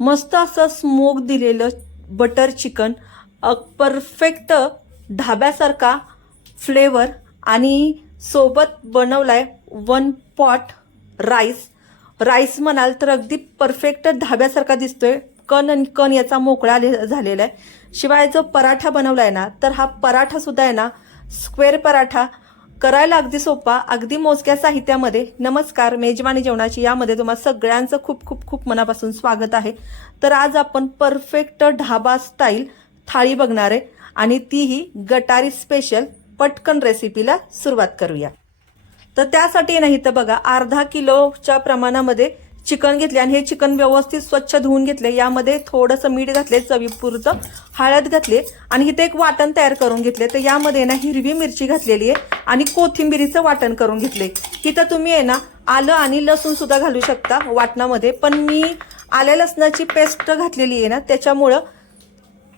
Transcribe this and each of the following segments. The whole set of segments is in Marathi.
मस्त असं स्मोक दिलेलं बटर चिकन परफेक्ट ढाब्यासारखा फ्लेवर आणि सोबत बनवलाय वन पॉट राईस राईस म्हणाल तर अगदी परफेक्ट ढाब्यासारखा दिसतोय. कण आणि कण याचा मोकळा आले- झालेला आहे शिवाय जो पराठा बनवलाय ना तर हा पराठा सुद्धा आहे ना स्क्वेअर पराठा. करायला अगदी सोपा अगदी मोजक्या साहित्यामध्ये. नमस्कार मेजवानी जेवणाची यामध्ये तुम्हाला सगळ्यांचं खूप खूप खूप मनापासून स्वागत आहे. तर आज आपण परफेक्ट ढाबा स्टाईल थाळी बघणार आहे आणि तीही गटारी स्पेशल पटकन रेसिपीला सुरुवात करूया. तर त्यासाठी नाही तर बघा अर्धा किलोच्या प्रमाणामध्ये चिकन घेतले आणि हे चिकन व्यवस्थित स्वच्छ धुवून घेतले. यामध्ये थोडंसं मीठ घातले चवीपुरचं हळद घातले आणि इथे एक वाटण तयार करून घेतले. तर यामध्ये ना हिरवी मिरची घातलेली आहे आणि कोथिंबिरीचं वाटण करून घेतले. इथं तुम्ही आहे ना आलं आणि लसूण सुद्धा घालू शकता वाटणामध्ये. पण मी आल्या लसणाची पेस्ट घातलेली आहे ना त्याच्यामुळं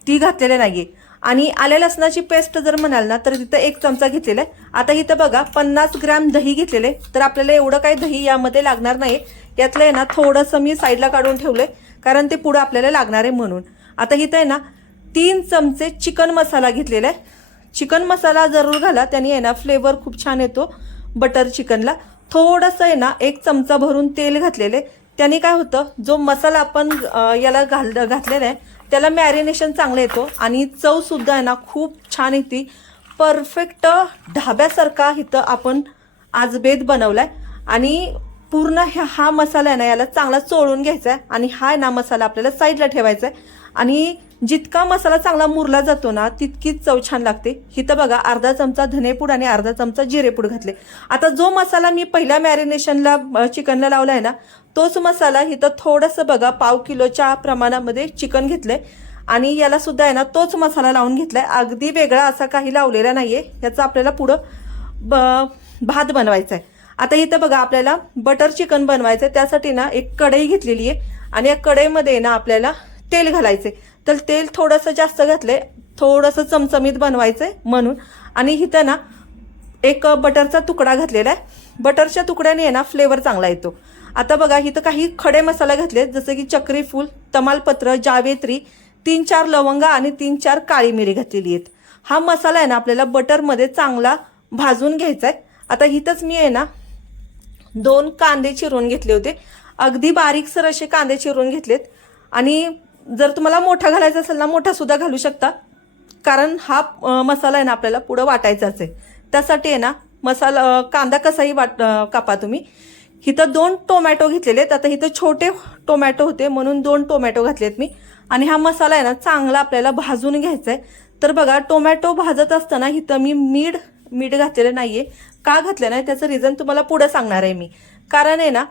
ती घातलेली आहे आणि आल्या लसणाची पेस्ट जर म्हणाल ना तर तिथं एक चमचा घेतलेला आहे. आता इथं बघा पन्नास ग्रॅम दही घेतलेले तर आपल्याला एवढं काही दही यामध्ये लागणार नाही. यातलं आहे ना थोडंसं मी साईडला काढून ठेवलंय कारण ते पुढं आपल्याला लागणार आहे म्हणून. आता इथं आहे ना तीन चमचे चिकन मसाला घेतलेला आहे. चिकन मसाला जरूर घाला त्याने आहे ना फ्लेवर खूप छान येतो बटर चिकनला थोडंसं आहे ना एक चमचा भरून तेल घातलेले त्याने काय होतं जो मसाला आपण याला घाल घातलेला आहे त्याला मॅरिनेशन चांगलं येतो आणि चव सुद्धा आहे ना खूप छान येते. परफेक्ट ढाब्यासारखा इथं आपण आज बनवला बनवलाय. आणि पूर्ण ह्या हा मसाला आहे ना याला चांगला चोळून घ्यायचा आहे. आणि हा आहे ना मसाला आपल्याला साईडला ठेवायचा आहे. आणि जितका मसाला चांगला मुरला जातो ना तितकीच चव छान लागते. इथं बघा अर्धा चमचा धनेपूड आणि अर्धा चमचा जिरेपूड घातले. आता जो मसाला मी पहिल्या मॅरिनेशनला चिकनला लावला आहे ना तोच मसाला इथं थोडंसं बघा पाव किलोच्या प्रमाणामध्ये चिकन घेतलंय. आणि याला सुद्धा आहे ना तोच मसाला लावून घेतलाय. अगदी वेगळा असा काही लावलेला नाहीये. याचा आपल्याला पुढं ब- भात बनवायचा आहे. आता इथं बघा आपल्याला बटर चिकन बनवायचं आहे त्यासाठी ना एक कढई घेतलेली आहे आणि या कढईमध्ये ना आपल्याला तेल घालायचे. तर तेल थोडंसं जास्त घातले थोडंसं चमचमीत बनवायचं आहे म्हणून. आणि इथं ना एक बटरचा तुकडा घातलेला आहे. बटरच्या तुकड्याने आहे ना फ्लेवर चांगला येतो. आता बघा इथं काही खडे मसाला घातले जसं की चक्रीफूल तमालपत्र जावेत्री तीन चार लवंगा आणि तीन चार काळी मिरी घातलेली आहेत. हा मसाला आहे ना आपल्याला बटरमध्ये चांगला भाजून घ्यायचा आहे आता इथंच मी आहे ना दोन कांदे चिरून घेतले होते. अगदी बारीकसर असे कांदे चिरून घेतलेत. आणि जर तुम्हाला मोठा घालायचा असेल ना मोठा सुद्धा घालू शकता. कारण हा मसाला आहे ना आपल्याला पुढं वाटायचाच आहे. त्यासाठी आहे ना मसाला कांदा कसाही वाट कापा तुम्ही. इथं दोन टोमॅटो घेतलेले आहेत. आता इथं छोटे टोमॅटो होते म्हणून दोन टोमॅटो घातलेत मी. आणि हा मसाला आहे ना चांगला आपल्याला भाजून घ्यायचा आहे. तर बघा टोमॅटो भाजत असताना इथं मी मीठ मीठ घातलेलं नाहीये. का घातलं नाही? त्याचं रिझन तुम्हाला पुढं सांगणार आहे मी. कारण आहे ना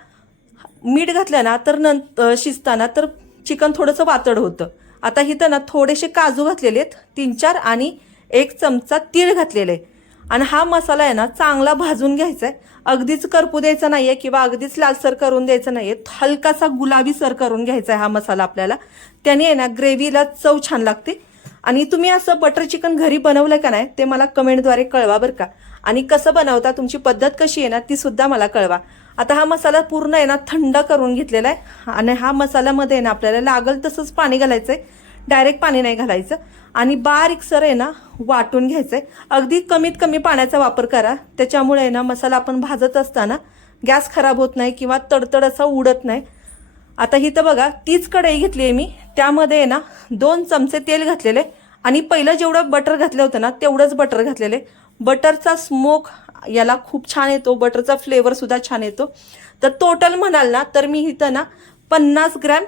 मीठ घातलं ना तर नंतर शिजताना तर चिकन थोडंसं वातड होतं. आता इथं ना थोडेसे काजू घातलेले आहेत. तीन चार आणि एक चमचा तीळ घातलेले आहे. आणि हा मसाला आहे ना चांगला भाजून घ्यायचा आहे अगदीच करपू द्यायचा आहे किंवा अगदीच लालसर करून द्यायचं आहे हलकासा गुलाबी सर करून घ्यायचा आहे हा मसाला आपल्याला. त्याने आहे ना ग्रेव्हीला चव छान लागते. आणि तुम्ही असं बटर चिकन घरी बनवलं का नाही ते मला कमेंटद्वारे कळवा बरं का. आणि कसं बनवता तुमची पद्धत कशी आहे ना ती सुद्धा मला कळवा. आता हा मसाला पूर्ण आहे ना थंड करून घेतलेला आहे. आणि हा मसाल्यामध्ये आहे ना आपल्याला लागल तसंच पाणी घालायचं आहे डायरेक्ट पाणी नाही घालायचं. आणि बारीकसर आहे ना वाटून घ्यायचं आहे अगदी कमीत कमी पाण्याचा वापर करा. त्याच्यामुळे आहे ना मसाला आपण भाजत असताना गॅस खराब होत नाही किंवा तडतड असा उडत नाही. आता ही तर बघा तीच कढई घेतली आहे मी. त्यामध्ये आहे ना दोन चमचे तेल घातलेले. आणि पहिलं जेवढं बटर घातलं होतं ना तेवढंच बटर घातलेले. बटरचा स्मोक याला खूप छान येतो बटरचा फ्लेवर सुद्धा छान येतो. तर टोटल म्हणाल ना तर मी इथं ना पन्नास ग्रॅम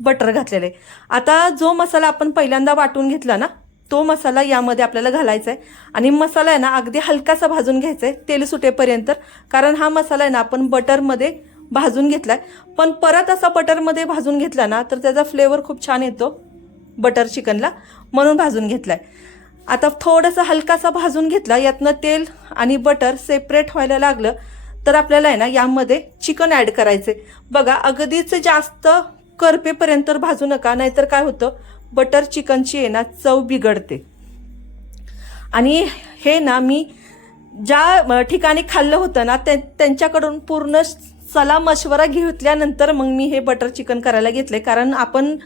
बटर घातलेले. आता जो मसाला आपण पहिल्यांदा वाटून घेतला ना तो मसाला यामध्ये आपल्याला घालायचा आहे आणि मसाला आहे ना अगदी हलकासा भाजून घ्यायचा आहे तेल सुटेपर्यंत. कारण हा मसाला आहे ना आपण बटरमध्ये भाजून घेतलाय. पण परत असा बटरमध्ये भाजून घेतला ना तर त्याचा फ्लेवर खूप छान येतो बटर चिकनला. म्हणून भाजून घेतला आहे आता थोडंसं हलकासा भाजून घेतला यातनं तेल आणि बटर सेपरेट व्हायला लागलं तर आपल्याला आहे ना यामध्ये चिकन ॲड करायचे बघा अगदीच जास्त करपेपर्यंत भाजू नका नाहीतर काय होतं बटर चिकनची आहे ना चव बिघडते. आणि हे ना मी ज्या ठिकाणी खाल्लं होतं ना ते त्यांच्याकडून पूर्ण सला मशवरा घेतल्यानंतर मग मी हे बटर चिकन करायला घेतले कारण आपण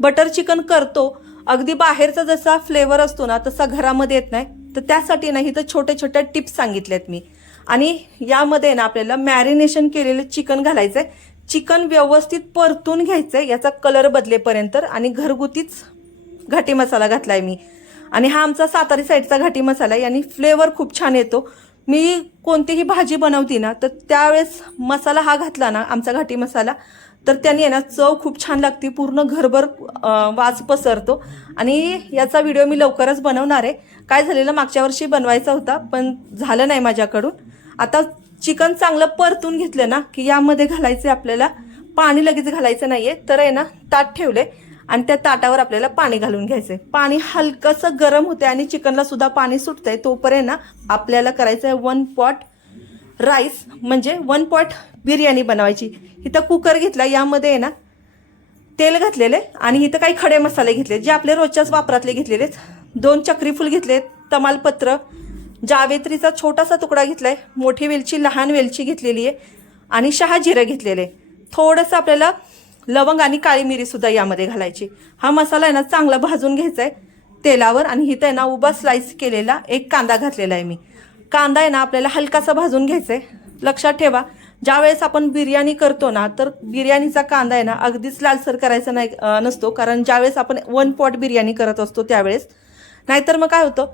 बटर चिकन करतो अगदी बाहेरचा जसा फ्लेवर असतो ना तसा घरामध्ये येत नाही. तर त्यासाठी ना इथं छोट्या छोट्या टिप्स सांगितल्यात मी. आणि यामध्ये ना आपल्याला मॅरिनेशन केलेलं चिकन घालायचं आहे चिकन व्यवस्थित परतून घ्यायचं आहे याचा कलर बदलेपर्यंत. आणि घरगुतीच घाटी मसाला घातला आहे मी. आणि हा आमचा सातारी साईडचा घाटी मसाला आहे आणि फ्लेवर खूप छान येतो. मी कोणतीही भाजी बनवती ना तर त्यावेळेस मसाला हा घातला ना आमचा घाटी मसाला तर त्याने आहे ना चव खूप छान लागते. पूर्ण घरभर वास पसरतो. आणि याचा व्हिडिओ मी लवकरच बनवणार आहे. काय झालेलं मागच्या वर्षी बनवायचा होता पण झालं नाही माझ्याकडून. आता चिकन चांगलं परतून घेतलं ना की यामध्ये घालायचं आपल्याला पाणी लगेच घालायचं नाही आहे तर आहे ना ताट ठेवले आणि त्या ताटावर आपल्याला पाणी घालून घ्यायचंय. पाणी हलकंसं गरम होते आणि चिकनला सुद्धा पाणी सुटतंय. तोपर्यंत ना आपल्याला करायचं आहे वन पॉट राईस म्हणजे वन पॉट बिर्याणी बनवायची. इथं कुकर घेतला यामध्ये आहे ना तेल घातलेले आणि इथं काही खडे मसाले घेतले जे आपले रोजच्याच वापरातले घेतलेले दोन चक्रीफूल घेतले तमालपत्र जावेत्रीचा छोटासा तुकडा घेतला आहे मोठी वेलची लहान वेलची घेतलेली आहे आणि शहा जिरं घेतलेले. थोडंसं आपल्याला लवंग आणि काळी मिरीसुद्धा यामध्ये घालायची. हा मसाला आहे ना चांगला भाजून घ्यायचा आहे तेलावर आणि इथं आहे ना उभा स्लाइस केलेला एक कांदा घातलेला आहे मी. कांदा आहे ना आपल्याला हलकासा भाजून घ्यायचा आहे लक्षात ठेवा ज्यावेळेस आपण बिर्याणी करतो ना तर बिर्याणीचा कांदा आहे ना अगदीच लालसर करायचा नाही नसतो. कारण ज्यावेळेस आपण वन पॉट बिर्याणी करत असतो त्यावेळेस नाहीतर मग काय होतं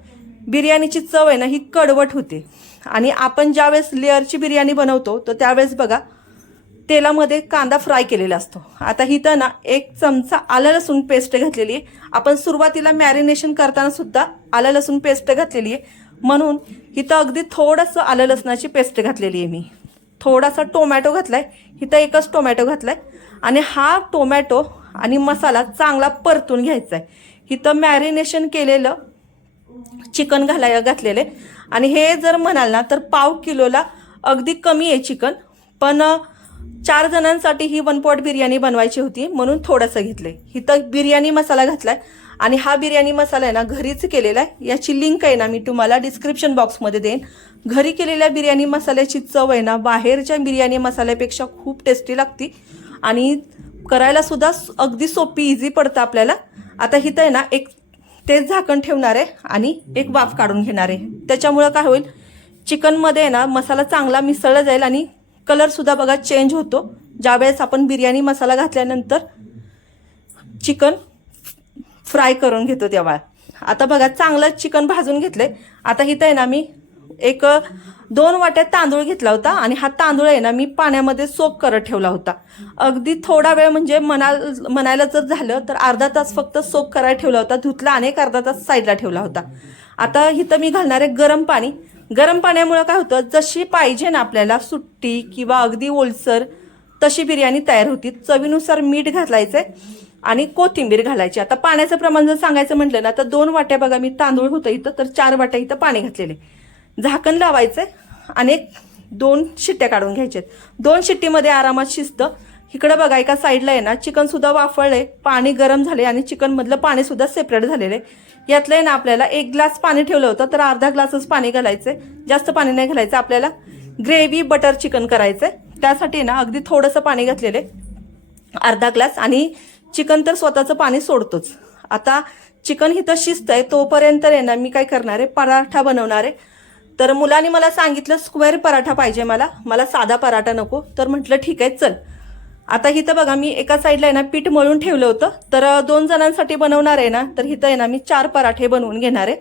बिर्याणीची चव आहे ना ही कडवट होते. आणि आपण ज्यावेळेस लेअरची बिर्याणी बनवतो तर त्यावेळेस बघा तेलामध्ये कांदा फ्राय केलेला असतो. आता इथं ना एक चमचा आलं लसूण पेस्ट घातलेली आहे. आपण सुरुवातीला मॅरिनेशन करताना सुद्धा आलं लसूण पेस्ट घातलेली आहे. म्हणून इथं अगदी थोडंसं आलं लसणाची पेस्ट घातलेली आहे मी. थोडासा टोमॅटो घातलाय. इथं एकच टोमॅटो घातलाय. आणि हा टोमॅटो आणि मसाला चांगला परतून घ्यायचा आहे इथं मॅरिनेशन केलेलं चिकन घालाय घातलेले. आणि हे जर म्हणाल ना तर पाव किलोला अगदी कमी आहे चिकन. पण चार जणांसाठी ही वन पॉट बिर्याणी बनवायची होती म्हणून थोडंसं घेतलं आहे इथं बिर्याणी मसाला घातला आहे आणि हा बिर्याणी मसाला आहे ना घरीच केलेला आहे. याची लिंक आहे ना मी तुम्हाला डिस्क्रिप्शन बॉक्समध्ये देईन. घरी केलेल्या बिर्याणी मसाल्याची चव आहे ना बाहेरच्या बिर्याणी मसाल्यापेक्षा खूप टेस्टी लागती. आणि करायला सुद्धा अगदी सोपी इझी पडतं आपल्याला. आता इथं आहे ना एक तेच झाकण ठेवणार आहे आणि एक वाफ काढून घेणार आहे. त्याच्यामुळं काय होईल चिकनमध्ये आहे ना मसाला चांगला मिसळला जाईल आणि कलरसुद्धा बघा चेंज होतो. ज्यावेळेस आपण बिर्याणी मसाला घातल्यानंतर चिकन फ्राय करून घेतो तेव्हा. आता बघा चांगलं चिकन भाजून घेतले आता इथं आहे ना मी एक दोन वाट्यात तांदूळ घेतला होता आणि हा तांदूळ आहे ना मी पाण्यामध्ये सोक करत ठेवला होता. अगदी थोडा वेळ म्हणजे मना म्हणायला जर झालं तर अर्धा तास फक्त सोक करायला ठेवला होता. धुतला आणि एक अर्धा तास साईडला ठेवला होता. आता इथं मी घालणार आहे गरम पाणी. गरम पाण्यामुळं काय होतं जशी पाहिजे ना आपल्याला सुट्टी किंवा अगदी ओलसर तशी बिर्याणी तयार होती. चवीनुसार मीठ घालायचं आहे आणि कोथिंबीर घालायची. आता पाण्याचं प्रमाण जर सांगायचं म्हटलं ना तर दोन वाट्या बघा मी तांदूळ होतं इथं तर चार वाट्या इथं पाणी घातलेले. झाकण लावायचं आणि दोन शिट्ट्या काढून घ्यायच्यात. दोन शिट्टीमध्ये आरामात शिजतं. इकडं बघा एका साईडला आहे ना चिकन सुद्धा वाफळलंय पाणी गरम झाले आणि चिकन मधलं पाणी सुद्धा सेपरेट झालेलं आहे. यातलं आहे ना आपल्याला एक ग्लास पाणी ठेवलं होतं तर अर्धा ग्लासच पाणी घालायचंय. जास्त पाणी नाही घालायचं आपल्याला. ग्रेव्ही बटर चिकन करायचंय. त्यासाठी ना अगदी थोडंसं पाणी घातलेलं आहे. अर्धा ग्लास आणि चिकन तर स्वतःचं पाणी सोडतोच. आता चिकन इथं शिजतंय तोपर्यंत आहे ना मी काय करणार आहे पराठा बनवणार आहे. तर मुलांनी मला सांगितलं स्क्वेअर पराठा पाहिजे मला मला साधा पराठा नको. तर म्हटलं ठीक आहे चल. आता इथं बघा मी एका साईडला आहे ना पीठ मळून ठेवलं होतं. तर दोन जणांसाठी बनवणार आहे ना तर हिथं आहे ना मी चार पराठे बनवून घेणार आहे.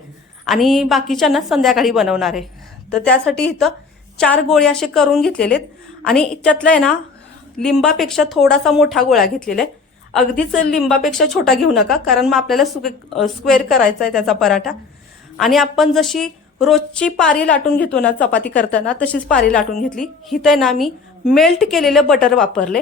आणि बाकीच्यांना संध्याकाळी बनवणार आहे. तर त्यासाठी इथं चार गोळे असे करून घेतलेले आहेत. आणि त्यातला आहे ना लिंबापेक्षा थोडासा मोठा गोळा घेतलेला आहे. अगदीच लिंबापेक्षा छोटा घेऊ नका कारण मग आपल्याला सुके स्क्वेअर करायचा आहे त्याचा पराठा. आणि आपण जशी रोजची पारी लाटून घेतो ना चपाती करताना तशीच पारी लाटून घेतली. हिथं आहे ना मी मेल्ट केलेलं बटर वापरले.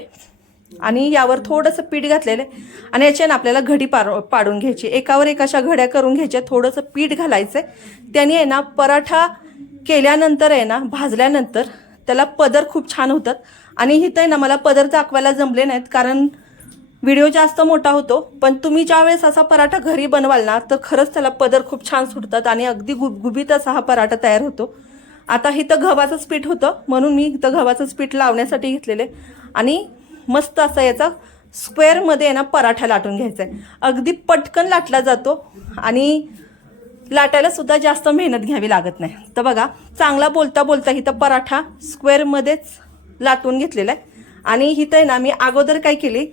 आणि यावर थोडंसं पीठ घातलेलं आहे. आणि याच्यानं आपल्याला घडी पार पाडून घ्यायची. एकावर एक अशा घड्या करून घ्यायच्या थोडंसं पीठ घालायचं आहे त्याने आहे ना पराठा केल्यानंतर आहे ना भाजल्यानंतर त्याला पदर खूप छान होतात. आणि इथं आहे ना मला पदर दाखवायला जमले नाहीत कारण व्हिडिओ जास्त मोठा होतो पण तुम्ही ज्या वेळेस असा पराठा घरी बनवाल ना तर खरंच त्याला पदर खूप छान सुटतात आणि अगदी गुबगुबीत असा हा पराठा तयार होतो. आता इथं गव्हाचंच पीठ होतं म्हणून मी इथं गव्हाचंच पीठ लावण्यासाठी घेतलेले आणि मस्त असा याचा स्क्वेअरमध्ये आहे ना पराठा लाटून घ्यायचा आहे. अगदी पटकन लाटला जातो आणि लाटायला सुद्धा जास्त मेहनत घ्यावी लागत नाही. तर बघा चांगला बोलता बोलता इथं पराठा स्क्वेअरमध्येच लाटून घेतलेला आहे. आणि इथं आहे ना मी अगोदर काय केली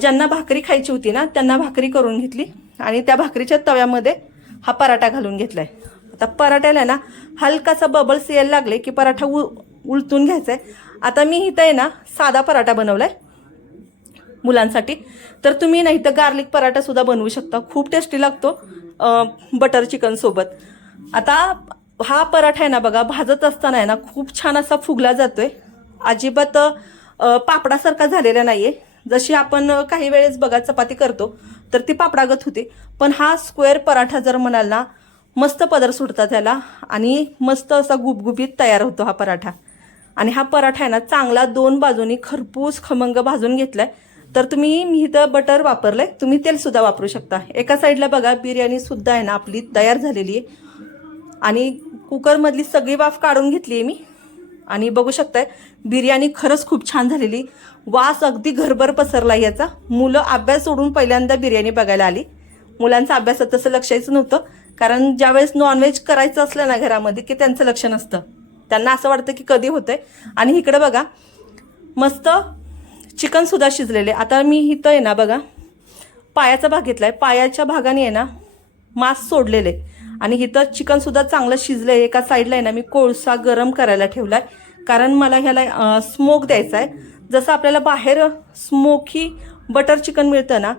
ज्यांना भाकरी खायची होती ना त्यांना भाकरी करून घेतली आणि त्या भाकरीच्या तव्यामध्ये हा पराठा घालून घेतलाय. आता पराठ्याला आहे ना हलकासा बबल्स यायला लागले की पराठा उ उलटून घ्यायचा आहे आता मी इथं आहे ना साधा पराठा बनवलाय मुलांसाठी. तर तुम्ही नाही तर गार्लिक पराठा सुद्धा बनवू शकता. खूप टेस्टी लागतो बटर चिकन सोबत. आता हा पराठा आहे ना बघा भाजत असताना आहे ना खूप छान असा फुगला जातोय. अजिबात पापडासारखा झालेला नाही आहे जशी आपण काही वेळेस बघा चपाती करतो तर ती पापडागत होते. पण हा स्क्वेअर पराठा जर म्हणाल ना मस्त पदर सुटता त्याला आणि मस्त असा गुबगुबीत तयार होतो हा पराठा. आणि हा पराठा आहे ना चांगला दोन बाजूनी खरपूस खमंग भाजून घेतलाय. तर तुम्ही मी इथं बटर वापरलंय तुम्ही तेल सुद्धा वापरू शकता. एका साईडला बघा बिर्याणी सुद्धा आहे ना आपली तयार झालेली आहे. आणि कुकरमधली सगळी वाफ काढून घेतली आहे मी. आणि बघू शकताय बिर्याणी खरंच खूप छान झालेली. वास अगदी घरभर पसरला याचा. मुलं अभ्यास सोडून पहिल्यांदा बिर्याणी बघायला आली. मुलांचं अभ्यासात तसं लक्षायचं नव्हतं. कारण ज्यावेळेस नॉनव्हेज करायचं असलं ना घरामध्ये की त्यांचं लक्ष नसतं. त्यांना असं वाटतं की कधी होतंय. आणि इकडं बघा मस्त चिकनसुद्धा शिजलेले. आता मी इथं आहे ना बघा पायाचा भाग घेतला आहे पायाच्या भागाने आहे ना मांस सोडलेले. आणि इथं चिकनसुद्धा चांगलं शिजलं आहे एका साईडला आहे ना मी कोळसा गरम करायला ठेवला आहे कारण मला ह्याला स्मोक द्यायचा आहे जसं आपल्याला बाहेर स्मोकी बटर चिकन मिळतं ना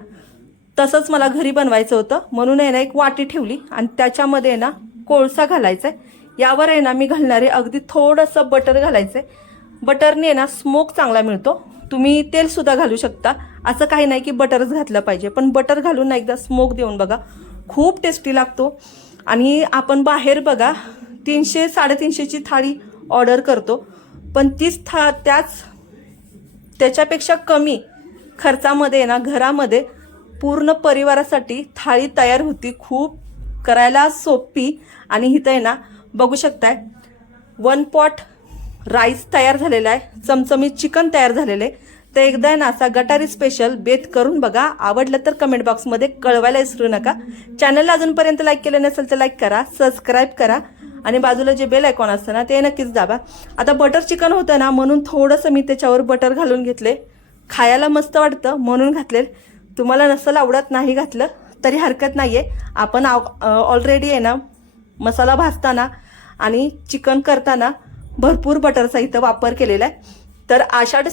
तसंच मला घरी बनवायचं होतं. म्हणून आहे ना एक वाटी ठेवली आणि त्याच्यामध्ये आहे ना कोळसा घालायचा आहे. यावर आहे ना मी घालणारे अगदी थोडंसं बटर घालायचं आहे बटरने ना स्मोक चांगला मिळतो. तुम्ही तेलसुद्धा घालू शकता. असं काही नाही की बटरच घातलं पाहिजे. पण बटर घालून ना एकदा स्मोक देऊन बघा. खूप टेस्टी लागतो. आणि आपण बाहेर बघा तीनशे साडेतीनशेची थाळी ऑर्डर करतो. पण तीच था त्याच त्याच्यापेक्षा कमी खर्चामध्ये ना घरामध्ये पूर्ण परिवारासाठी थाळी तयार होती खूप. करायला सोपी. आणि इथं आहे ना बघू शकताय वन पॉट राईस तयार झालेला आहे चमचमीत चिकन तयार झालेलं आहे. तर एकदा आहे ना असा गटारी स्पेशल बेत करून बघा. आवडलं तर कमेंट बॉक्समध्ये कळवायला विसरू नका. चॅनलला अजूनपर्यंत लाईक केलं नसेल तर लाईक करा सबस्क्राईब करा. आणि बाजूला जे बेल आयकॉन असतं ना ते नक्कीच दाबा. आता बटर चिकन होतं ना म्हणून थोडंसं मी त्याच्यावर बटर घालून घेतले. खायला मस्त वाटतं म्हणून घातले. तुम्हाला नसलं आवडत नाही घातलं तरी हरकत नाही आहे आपण ऑलरेडी आहे ना मसाला भाजताना आणि चिकन करताना भरपूर बटरचा इथं वापर केलेला आहे. तर आषाढ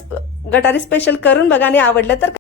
गटारी स्पेशल करून बघा आणि आवडलं तर